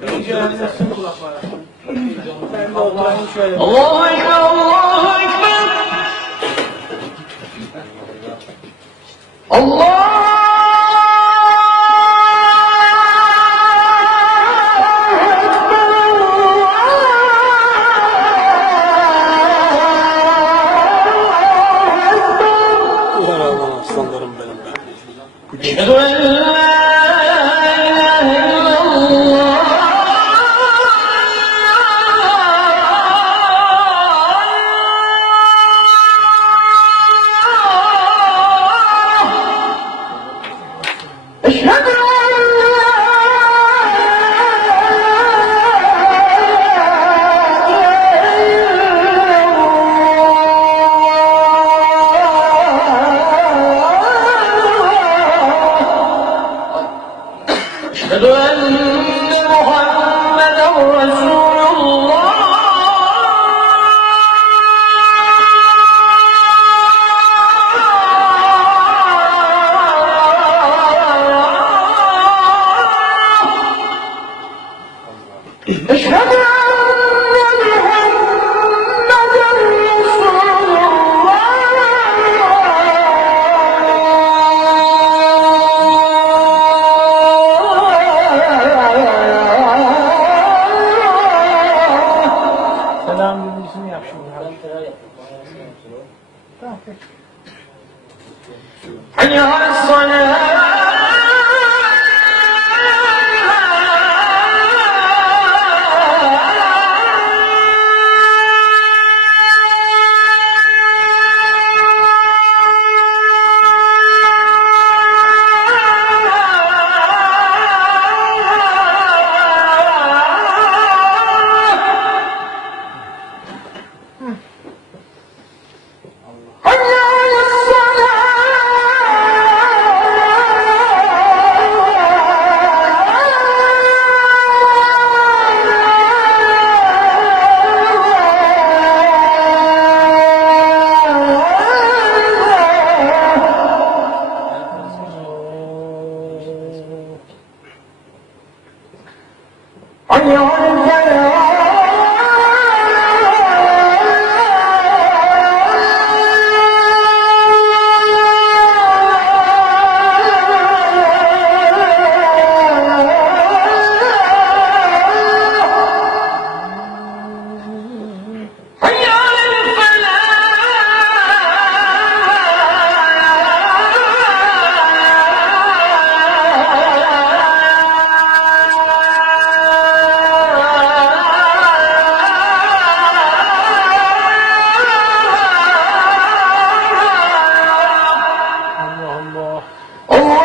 Gelmesin kulaklara. Ben de oturayım şöyle. Allahu Ekber, Allahu Ekber. Allah! Ulan aslanlarım benim be. Eşhedü en la ilahe illallah. Eşhedü en أشهد أن محمدا رسول الله أشهد أن محمدا رسول الله. Selam gülmesini yap şimdi. Tamam peki. حي على الصلاة حي على الفلاح حي على Allah Allah. الفلاح